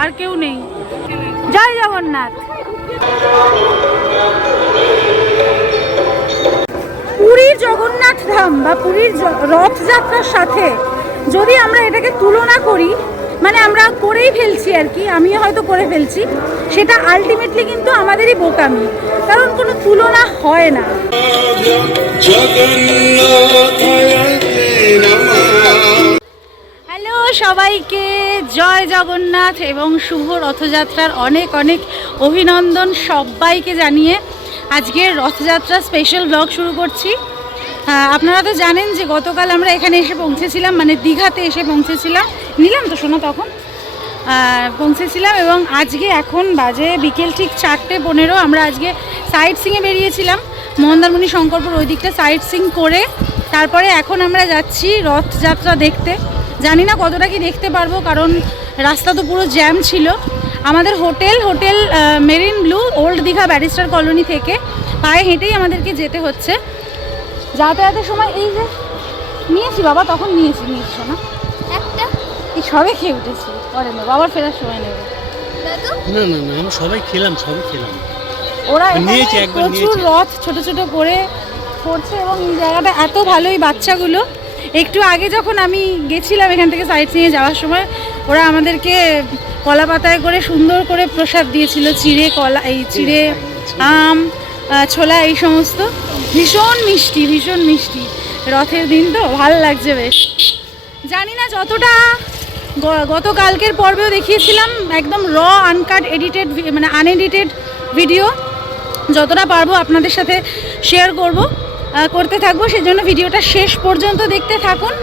আর কেউ নেই। জয় জগন্নাথ। পুরীর জগন্নাথ ধাম বা পুরীর রথযাত্রার সাথে যদি আমরা এটাকে তুলনা করি, মানে আমরা করেই ফেলছি আর কি, আমিও হয়তো করে ফেলছি, সেটা আলটিমেটলি কিন্তু আমাদেরই বোকামি, কারণ কোনো তুলনা হয় না। হ্যালো সবাইকে, জয় জগন্নাথ এবং শুভ রথযাত্রার অনেক অনেক অভিনন্দন সবাইকে জানিয়ে আজকের রথযাত্রা স্পেশাল ব্লগ শুরু করছি। আপনারা তো জানেন যে গতকাল আমরা এখানে এসে পৌঁছেছিলাম, মানে দীঘাতে এসে পৌঁছেছিলাম, নিলাম তো শোনো তখন পৌঁছেছিলাম, এবং আজকে এখন বাজে বিকেল ঠিক 4:15। আমরা আজকে সাইট সিংয়ে বেরিয়েছিলাম, মন্দারমণি শঙ্করপুর ওই দিকটা সাইট সিং করে তারপরে এখন আমরা যাচ্ছি রথযাত্রা দেখতে। জানি না কতটা কি দেখতে পারবো, কারণ রাস্তা তো পুরো জ্যাম ছিল। আমাদের hotel marine blue, old Digha barrister colony থেকে পায়ে হেঁটেই আমাদেরকে যেতে হচ্ছে। যাতায়াতের সময় এই যে নিয়েছি বাবা, তখন নিয়েছি না একটা, এই সবে খেয়ে উঠেছি, পরে নেবো আবার ফেরার সময় নেবো। না না না, আমরা সবাই খেলাম। ওরা প্রচুর রথ ছোট ছোট করে করছে, এবং এই জায়গাটা এত ভালোই বাচ্চাগুলো। একটু আগে যখন আমি গেছিলাম এখান থেকে সাইট সিংয়ে যাওয়ার সময়, ওরা আমাদেরকে কলা পাতায় করে সুন্দর করে প্রসাদ দিয়েছিল, চিড়ে কলা, এই চিড়ে আম ছোলা, এই সমস্ত ভীষণ মিষ্টি। রথের দিন তো ভালো লাগছে বেশ। জানি না যতটা গতকালকের পর্বেও দেখিয়েছিলাম একদম আনকাট এডিটেড, মানে আনএডিটেড ভিডিও, যতটা পারবো আপনাদের সাথে শেয়ার করতে থাকবো। সেজন্য ভিডিওটা শেষ পর্যন্ত দেখতে থাকুন।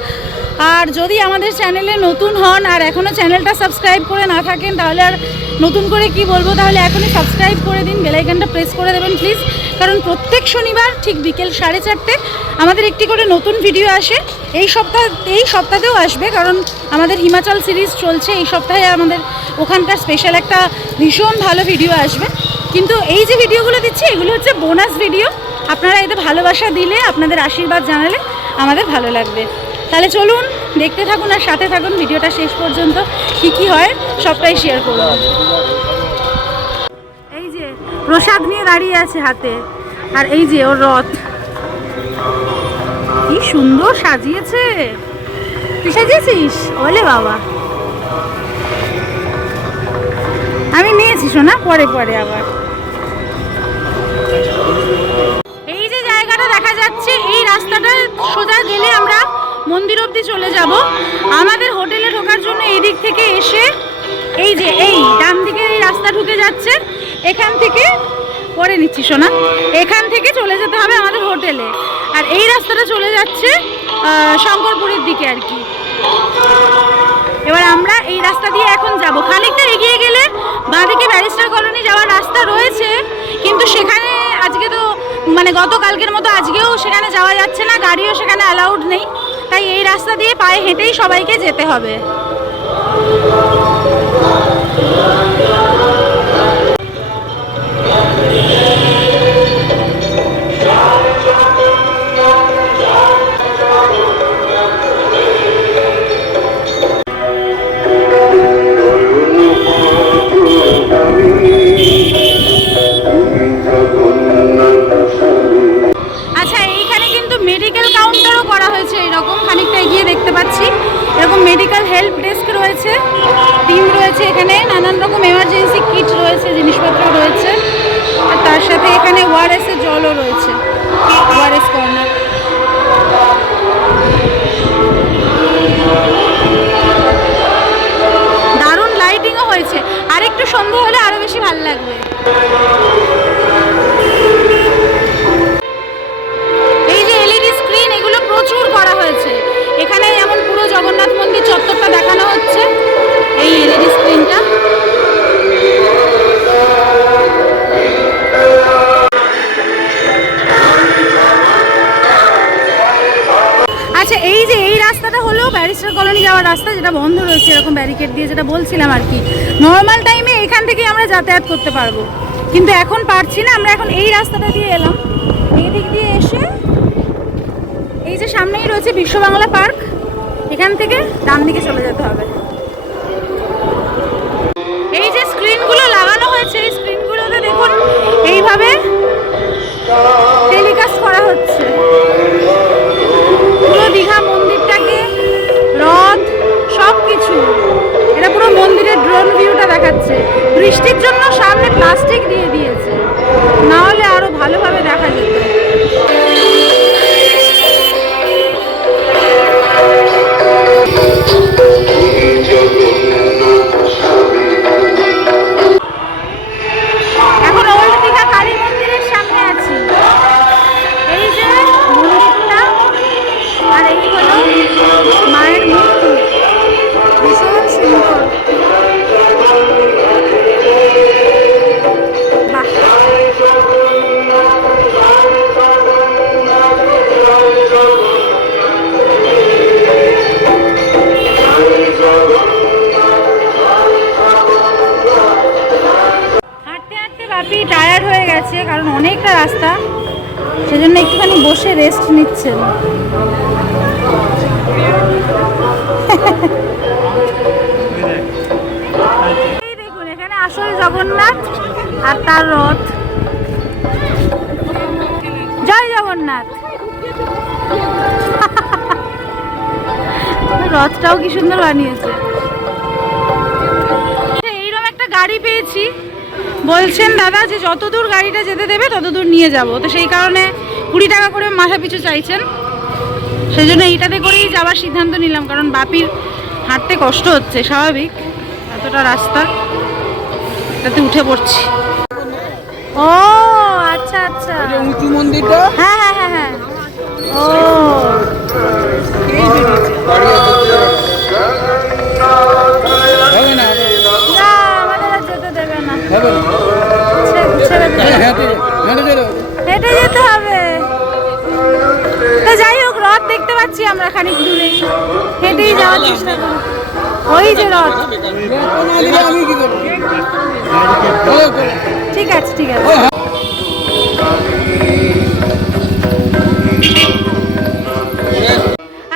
আর যদি আমাদের চ্যানেলে নতুন হন আর এখনও চ্যানেলটা সাবস্ক্রাইব করে না থাকেন, তাহলে আর নতুন করে কি বলবো, তাহলে এখনই সাবস্ক্রাইব করে দিন, বেল আইকনটা প্রেস করে দেবেন প্লিজ। কারণ প্রত্যেক শনিবার ঠিক বিকেল 4:30 আমাদের একটি করে নতুন ভিডিও আসে। এই সপ্তাহেও আসবে, কারণ আমাদের হিমাচল সিরিজ চলছে। এই সপ্তাহে আমাদের ওখানকার স্পেশাল একটা ভীষণ ভালো ভিডিও আসবে। কিন্তু এই যে ভিডিওগুলো দিচ্ছি এগুলো হচ্ছে বোনাস ভিডিও। আপনারা এতে ভালোবাসা দিলে, আপনাদের আশীর্বাদ জানালে আমাদের ভালো লাগবে। তাহলে চলুন দেখতে থাকুন আর সাথে থাকুন, ভিডিওটা শেষ পর্যন্ত কী হয় সবটাই শেয়ার করব। এই যে প্রসাদ নিয়ে দাঁড়িয়ে আছে হাতে, আর এই যে ওর রথ কি সুন্দর সাজিয়েছে। তুই সাজিয়েছিস? ওলে বাবা, আমি নিয়েছি শোনা, পরে আবার। এই যে জায়গাটা দেখা যাচ্ছে, এই রাস্তাটা সোজা গেলে আমরা মন্দির অবধি চলে যাব। আমাদের হোটেলে ঢোকার জন্য এই দিক থেকে এসে এই যে এই ডান দিকে এই রাস্তা ঢুকে যাচ্ছে, এখান থেকে পরে নিচ্ছি শোনা, এখান থেকে চলে যেতে হবে আমাদের হোটেলে। আর এই রাস্তাটা চলে যাচ্ছে শঙ্করপুরের দিকে আর কি। এবার আমরা এই রাস্তা দিয়ে এখন যাব। খানিকটা এগিয়ে গেলে বাঁদিকে ব্যারিস্টার কলোনি যাওয়ার রাস্তা রয়েছে, কিন্তু সেখানে আজকে তো মানে গতকালকের মতো আজকেও সেখানে যাওয়া যাচ্ছে না, গাড়িও সেখানে অ্যালাউড নেই। তাই এই রাস্তা দিয়ে পায়ে হেঁটেই সবাইকে যেতে হবে। মেডিকেল হেল্প ডেস্ক রয়েছে, টিম রয়েছে এখানে, নানান রকম এমার্জেন্সি কিট রয়েছে, জিনিসপত্র রয়েছে, আর তার সাথে এখানে ওআরএস এর জলও রয়েছে, ওআরএস কর্নার। দারুণ লাইটিংও হয়েছে, আর একটু সন্ধ্যা হলে আরো বেশি ভালো লাগবে। এই যে এলইডি স্ক্রিন, এগুলো প্রচুর করা হয়েছে এখানে, যেমন পুরো জগন্নাথ মন্দির চত্বরটা দেখানো হচ্ছে এই এলইডি স্ক্রিনটা। আচ্ছা, এই যে এই রাস্তাটা হলো ব্যারিস্টার কলোনি যাওয়ার রাস্তা, যেটা বন্ধ রয়েছে এরকম ব্যারিকেড দিয়ে, যেটা বলছিলাম আর কি। নর্মাল টাইমে এখান থেকে আমরা যাতায়াত করতে পারবো, কিন্তু এখন পারছি না। আমরা এখন এই রাস্তাটা দিয়ে এলাম, এই দিক দিয়ে এসে এই যে সামনেই রয়েছে বিশ্ব বাংলা পার্ক, এখান থেকে ডান দিকে চলে যেতে হবে। স্ক্রিনগুলো লাগানো হয়েছে, এই স্ক্রিনগুলোতে দেখুন এইভাবে টেলিকাস্ট করা হচ্ছে পুরো দীঘা মন্দিরটাকে, রথ সব কিছু। এটা পুরো মন্দিরের ড্রোন ভিউটা দেখাচ্ছে। বৃষ্টির জন্য সামনে প্লাস্টিক দিয়ে দিয়েছে, না হলে আরো ভালোভাবে দেখা যেত। এখন ওল্ড দীঘা কালী মন্দিরের সামনে আছি। এই যে মন্দিরটা, আর এই হলো মায়ের মূর্তি, ভীষণ সুন্দর। বাহ, হাঁটতে হাঁটতে বাপি টায়ার্ড হয়ে গেছে, কারণ অনেকটা রাস্তা, সেজন্য একটুখানি বসে রেস্ট নিচ্ছেন। এই দেখুন, এখানে আসল জগন্নাথ আর তার রথ। জয় জগন্নাথ। রথটাও কি সুন্দর বানিয়েছে। এইরকম একটা গাড়ি পেয়েছি, বলছেন দাদা যে যতদূর গাড়িটা যেতে দেবে ততদূর নিয়ে যাব। তো সেই কারণে 20 টাকা করে মাথা পিছু চাইছেন, সেই জন্য এইটাতে করেই যাওয়ার সিদ্ধান্ত নিলাম। কারণ বাপির হাঁটতে কষ্ট হচ্ছে, স্বাভাবিক, এতটা রাস্তা, এটাতে উঠে পড়ছি। ও আচ্ছা আচ্ছা, উঁচু মন্দিরটা। হ্যাঁ হ্যাঁ হ্যাঁ হ্যাঁ। ও হবে না, না, আমাদের আর যেতে দেবে না, হবে না। ছেড়ে দেবে। হেঁটে চলো। হেঁটে যেতে হবে। তো যাই হোক, রথ দেখতে পাচ্ছি আমরা খানিক দূরে, হেঁটেই যাওয়ার চেষ্টা করি। ওই যে রথ। আমি কি করবো? ঠিক আছে ঠিক আছে।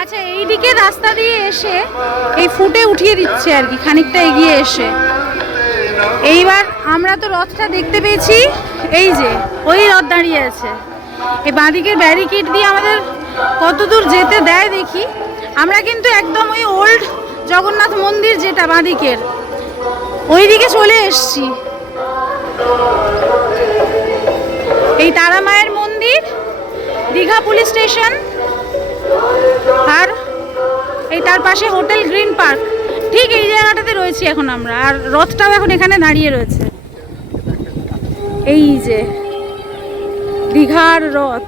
আচ্ছা, এইদিকে রাস্তা দিয়ে এসে এই ফুটে উঠিয়ে দিচ্ছে আর কি, খানিকটা এগিয়ে এসে। এইবার আমরা তো রথটা দেখতে পেয়েছি, এই যে ওই রথ দাঁড়িয়ে আছে। এই বাঁদিকের ব্যারিকেড দিয়ে আমাদের কত দূর যেতে দেয় দেখি। আমরা কিন্তু একদম ওই ওল্ড জগন্নাথ মন্দির যেটা বাঁদিকের, ওই দিকে চলে এসছি। এই তারা মায়ের মন্দির, দীঘা পুলিশ স্টেশন, আর এই তার পাশে হোটেল গ্রিন পার্ক, ঠিক এই জায়গাটাতে রয়েছি এখন আমরা। আর রথটাও এখন এখানে দাঁড়িয়ে রয়েছে, এই যে দীঘার রথ।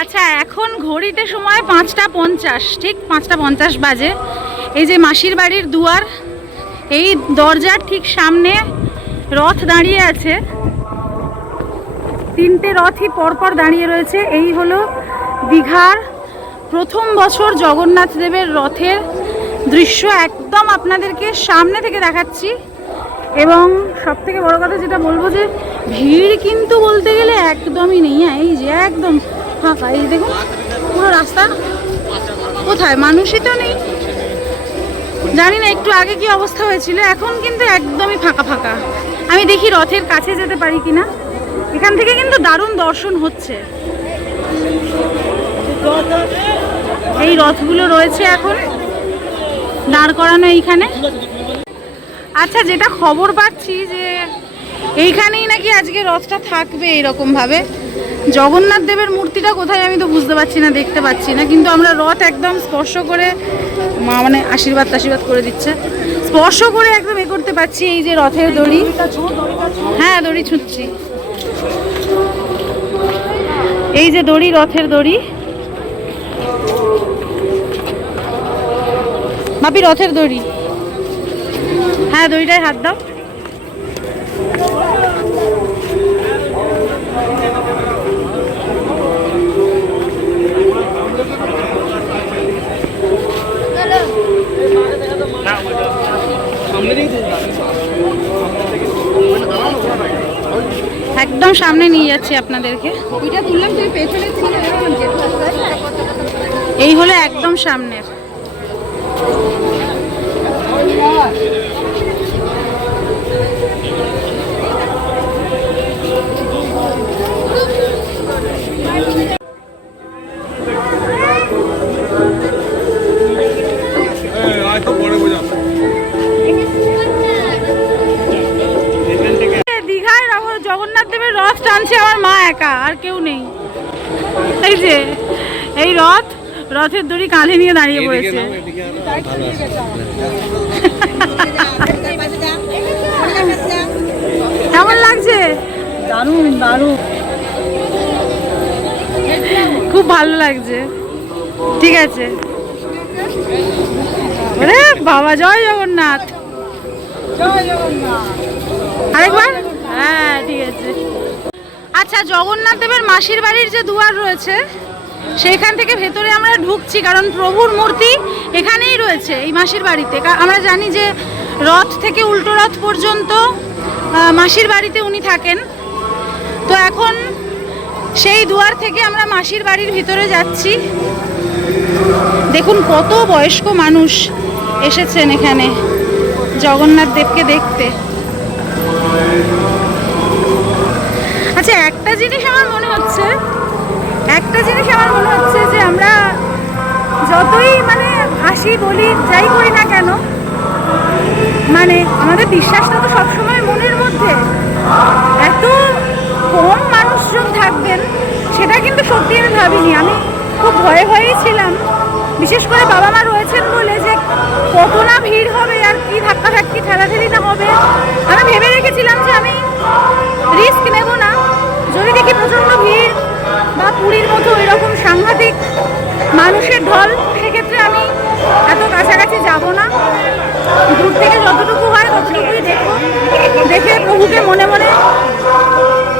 আচ্ছা, এখন ঘড়িতে সময় 5:50, ঠিক 5:50 বাজে। এই যে মাসির বাড়ির দুয়ার, এই দরজার ঠিক সামনে রথ দাঁড়িয়ে আছে। 3টে রথই পরপর দাঁড়িয়ে রয়েছে। এই হলো দীঘার প্রথম বছর জগন্নাথ দেবের রথের দৃশ্য, একদম আপনাদেরকে সামনে থেকে দেখাচ্ছি। এবং সবথেকে বড় কথা যেটা বলবো, যে ভিড় কিন্তু বলতে গেলে একদমই নেই। হ্যাঁ, এই যে একদম ফাঁকা, এই দেখুন পুরো রাস্তা, কোথায় মানুষই তো নেই। জানি না একটু আগে কি অবস্থা হয়েছিল, এখন কিন্তু একদমই ফাঁকা ফাঁকা। আমি দেখি রথের কাছে যেতে পারি কিনা। এখান থেকে কিন্তু দারুণ দর্শন হচ্ছে। এই রথগুলো রয়েছে এখন দাঁড় করানো এইখানে। আচ্ছা, যেটা খবর পাচ্ছি যে এইখানেই নাকি আজকে রথটা থাকবে এরকম ভাবে। জগন্নাথ দেবের মূর্তিটা কোথায় আমি তো বুঝতে পারছি না, দেখতে পাচ্ছি না, কিন্তু আমরা রথ একদম স্পর্শ করে, মা মানে আশীর্বাদ করে দিচ্ছে, স্পর্শ করে একদম এ করতে পারছি। এই যে রথের দড়ি, হ্যাঁ দড়ি ছুঁচ্ছি, এই যে দড়ি, রথের দড়ি। বাপি রথের দড়ি, হ্যাঁ দড়িটায় হাত দাও। একদম সামনে নিয়ে যাচ্ছি আপনাদেরকে। এই হলো একদম সামনের। একা, আর কেউ নেই। এই যে এই রথের দড়ি কাঁধে নিয়ে দাঁড়িয়ে পড়েছে। কেমন লাগছে? দারুণ দারুণ। খুব ভালো লাগছে। ঠিক আছে, ওরে বাবা, জয় জগন্নাথ। আরেকবার, হ্যাঁ ঠিক আছে। আচ্ছা, জগন্নাথ দেবের মাসির বাড়ির যে দুয়ার রয়েছে সেইখান থেকে ভেতরে আমরা ঢুকছি, কারণ প্রভুর মূর্তি এখানেই রয়েছে, এই মাসির বাড়িতে। আমরা জানি যে রথ থেকে উল্টো রথ পর্যন্ত মাসির বাড়িতে উনি থাকেন। তো এখন সেই দুয়ার থেকে আমরা মাসির বাড়ির ভিতরে যাচ্ছি। দেখুন কত বয়স্ক মানুষ এসেছেন এখানে জগন্নাথ দেবকে দেখতে। আচ্ছা, একটা জিনিস আমার মনে হচ্ছে যে আমরা যতই মানে হাসি বলি, যাই করি না কেন, মানে আমাদের বিশ্বাসটা তো সবসময় মনের মধ্যে। এত কম মানুষজন থাকবেন সেটা কিন্তু সত্যি আমি ভাবিনি। আমি খুব ভয়েই ছিলাম, বিশেষ করে বাবা মা রয়েছেন বলে, যে কত না ভিড় হবে আর কি ধাক্কাধাক্কি ঠেলাঠেলি না হবে। আমি ভেবে রেখেছিলাম যে আমি রিস্ক নেব না, যদি দেখি প্রচণ্ড ভিড় বা পুরীর মতো এরকম সাংঘাতিক মানুষের ঢল, সেক্ষেত্রে আমি এত কাছাকাছি যাব না। দূর থেকে যতটুকু হয় ততটুকুই দেখব, দেখে প্রভুকে মনে মনে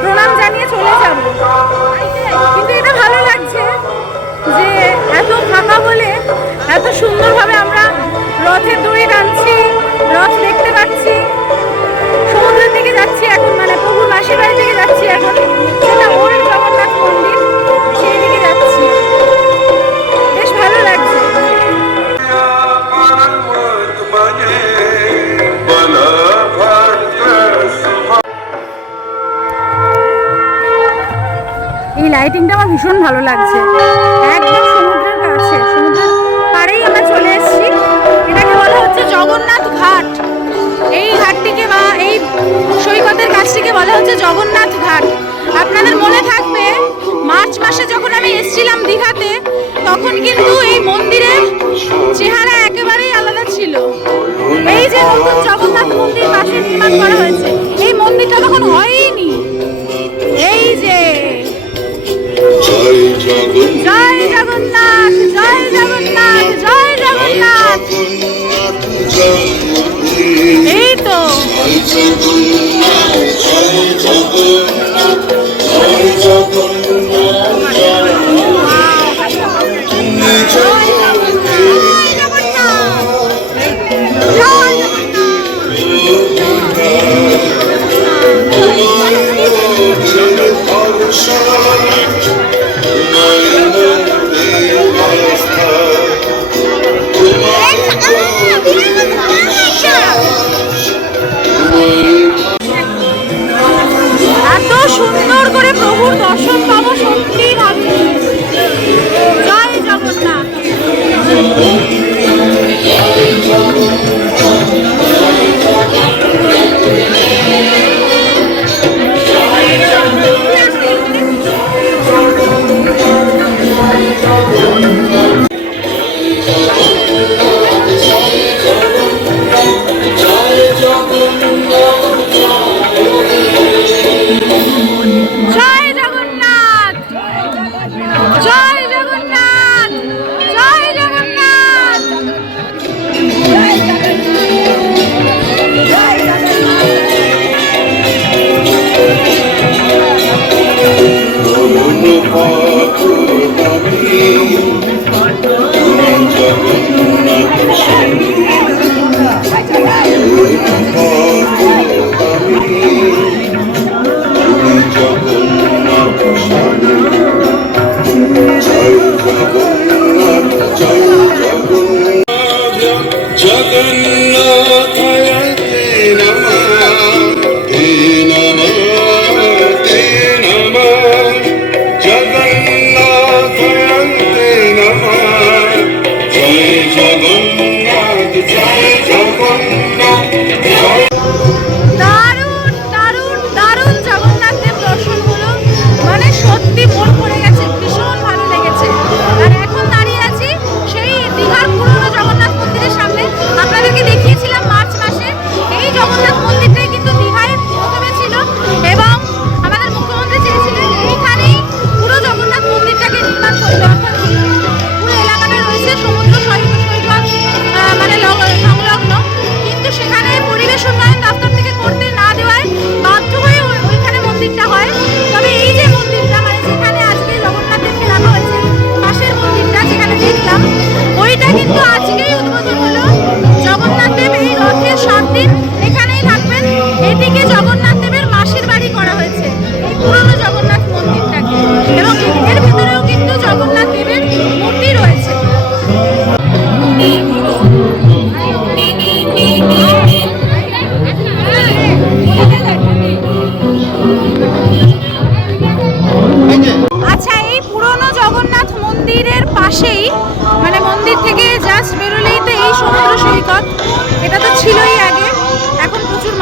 প্রণাম জানিয়ে চলে যাব। কিন্তু এটা ভালো লাগছে যে এত ফাঁকা বলে এত সুন্দরভাবে আমরা রথের দড়ি টানছি, রথ দেখতে পাচ্ছি। সমুদ্রের দিকে যাচ্ছি এখন, মানে প্রভুর মাসির বাড়ির দিকে যাচ্ছি এখন, সেটা ওল্ড জগন্নাথ মন্দির, সেই দিকে যাচ্ছি। বেশ ভালো লাগছে। এই লাইটিংটা আমার ভীষণ ভালো লাগছে। একদম সমুদ্রের কাছে, সমুদ্রের পাড়েই আমরা চলে এসেছি। এটাকে বলা হচ্ছে জগন্নাথ ঘাট। এই ঘাটটিকে বা এই সৈকতের কাছটিকে বলা হচ্ছে জগন্নাথ ঘাট। আপনাদের মনে থাকবে মার্চ মাসে যখন আমি এসেছিলাম দীঘাতে, তখন কিন্তু এই মন্দিরের চেহারা একেবারেই আলাদা ছিল। এই যে নতুন জগন্নাথ মন্দির পাশে নির্মাণ করা হয়েছে, এই মন্দিরটা তখন হয়নি। এই যে জয় জগন্নাথ, জয় জগন্নাথ, জয় জগন্নাথ, এই তো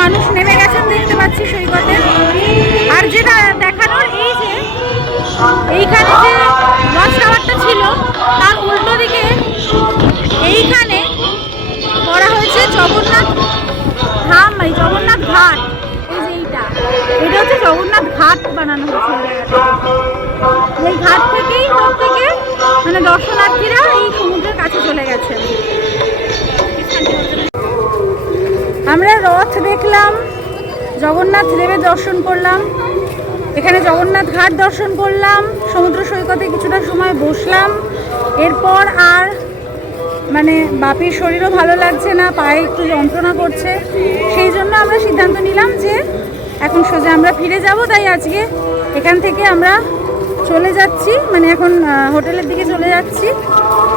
মানুষ নেমে গেছেন দেখতে পাচ্ছি সৈকতে। আর যেটা দেখানোর এই যে এইখানে যে ওয়াচ টাওয়ারটা ছিল তার উল্টো দিকে এইখানে করা হয়েছে জগন্নাথ ধাম, এই জগন্নাথ ঘাট। এই যে এটা হচ্ছে জগন্নাথ ঘাট বানানো হয়েছে। এই ঘাট থেকেই প্রত্যেকে মানে দর্শনার্থীরা এই সমুদ্রের কাছে চলে গেছে। আমরা রথ দেখলাম, জগন্নাথ দেবের দর্শন করলাম, এখানে জগন্নাথ ঘাট দর্শন করলাম, সমুদ্র সৈকতে কিছুটা সময় বসলাম। এরপর আর মানে বাপির শরীরও ভালো লাগছে না, পায়ে একটু যন্ত্রণা করছে, সেই জন্য আমরা সিদ্ধান্ত নিলাম যে এখন সোজা আমরা ফিরে যাব। তাই আজকে এখান থেকে আমরা চলে যাচ্ছি, মানে এখন হোটেলের দিকে চলে যাচ্ছি।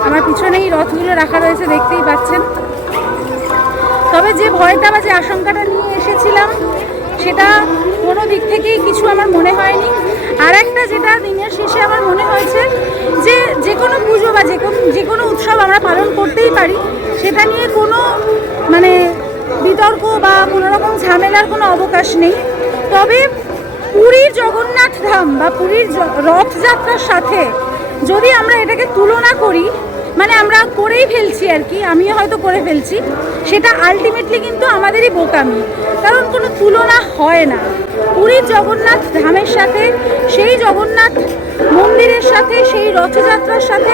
আমার পিছনেই রথগুলো রাখা রয়েছে, দেখতেই পাচ্ছেন। তবে যে ভয়টা বা যে আশঙ্কাটা নিয়ে এসেছিলাম সেটা কোনো দিক থেকেই কিছু আমার মনে হয়নি। আর একটা যেটা দিনের শেষে আমার মনে হয়েছে যে যে কোনো পুজো বা যে কোনো উৎসব আমরা পালন করতেই পারি, সেটা নিয়ে কোনো মানে বিতর্ক বা কোনো রকম ঝামেলার কোনো অবকাশ নেই। তবে পুরীর জগন্নাথ ধাম বা পুরীর রথযাত্রার সাথে যদি আমরা এটাকে তুলনা করি, মানে আমরা করেই ফেলছি আর কি, আমিও হয়তো করে ফেলছি, সেটা আলটিমেটলি কিন্তু আমাদেরই বোকামি। কারণ কোনো তুলনা হয় না পুরীর জগন্নাথ ধামের সাথে, সেই জগন্নাথ মন্দিরের সাথে, সেই রথযাত্রার সাথে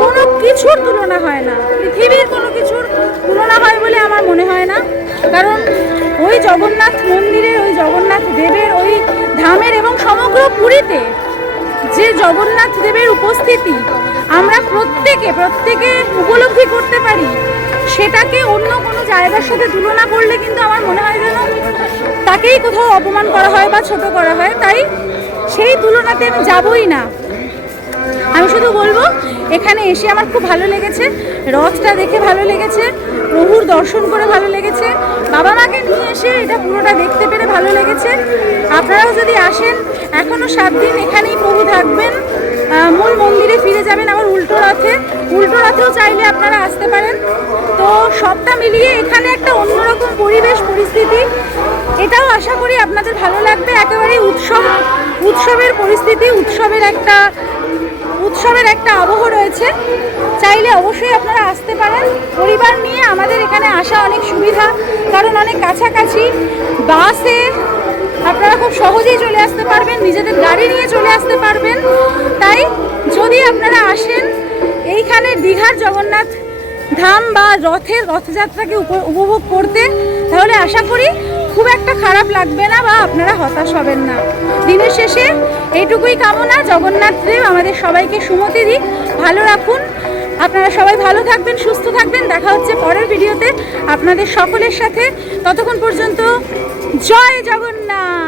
কোনো কিছুর তুলনা হয় না। পৃথিবীর কোনো কিছুর তুলনা হয় বলে আমার মনে হয় না। কারণ ওই জগন্নাথ মন্দিরের, ওই জগন্নাথ দেবের, ওই ধামের এবং সমগ্র পুরীতে যে জগন্নাথ দেবের উপস্থিতি আমরা প্রত্যেকে উপলব্ধি করতে পারি, সেটাকে অন্য কোনো জায়গার সাথে তুলনা করলে কিন্তু আমার মনে হয় যেন তাকেই কোথাও অপমান করা হয় বা ছোট করা হয়। তাই সেই তুলনাতে আমি যাবই না। আমি শুধু বলবো এখানে এসে আমার খুব ভালো লেগেছে, রথটা দেখে ভালো লেগেছে, প্রভুর দর্শন করে ভালো লেগেছে, বাবা মাকে নিয়ে এসে এটা পুরোটা দেখতে পেরে ভালো লেগেছে। আপনারাও যদি আসেন, এখনও 7 দিন এখানেই প্রভু থাকবেন, মূল মন্দিরে ফিরে যাবেন আবার উল্টো রথেও চাইলে আপনারা আসতে পারেন। তো সবটা মিলিয়ে এখানে একটা অন্যরকম পরিবেশ পরিস্থিতি, এটাও আশা করি আপনাদের ভালো লাগবে। একেবারেই উৎসবের পরিস্থিতি, উৎসবের একটা আবহ রয়েছে। চাইলে অবশ্যই আপনারা আসতে পারেন। পরিবার নিয়ে আমাদের এখানে আসা অনেক সুবিধা, কারণ অনেক কাছাকাছি, বাসে আপনারা খুব সহজেই চলে আসতে পারবেন, নিজেদের গাড়ি নিয়ে চলে আসতে পারবেন। তাই যদি আপনারা আসেন এইখানে দীঘার জগন্নাথ ধাম বা রথযাত্রাকে উপভোগ করতে, তাহলে আশা করি খুব একটা খারাপ লাগবে না বা আপনারা হতাশ হবেন না। দিনের শেষে এইটুকুই কামনা, জগন্নাথ দেব আমাদের সবাইকে সুমতি দিক, ভালো রাখুন। আপনারা সবাই ভালো থাকবেন, সুস্থ থাকবেন। দেখা হচ্ছে পরের ভিডিওতে আপনাদের সকলের সাথে। ততক্ষণ পর্যন্ত জয় জগন্নাথ।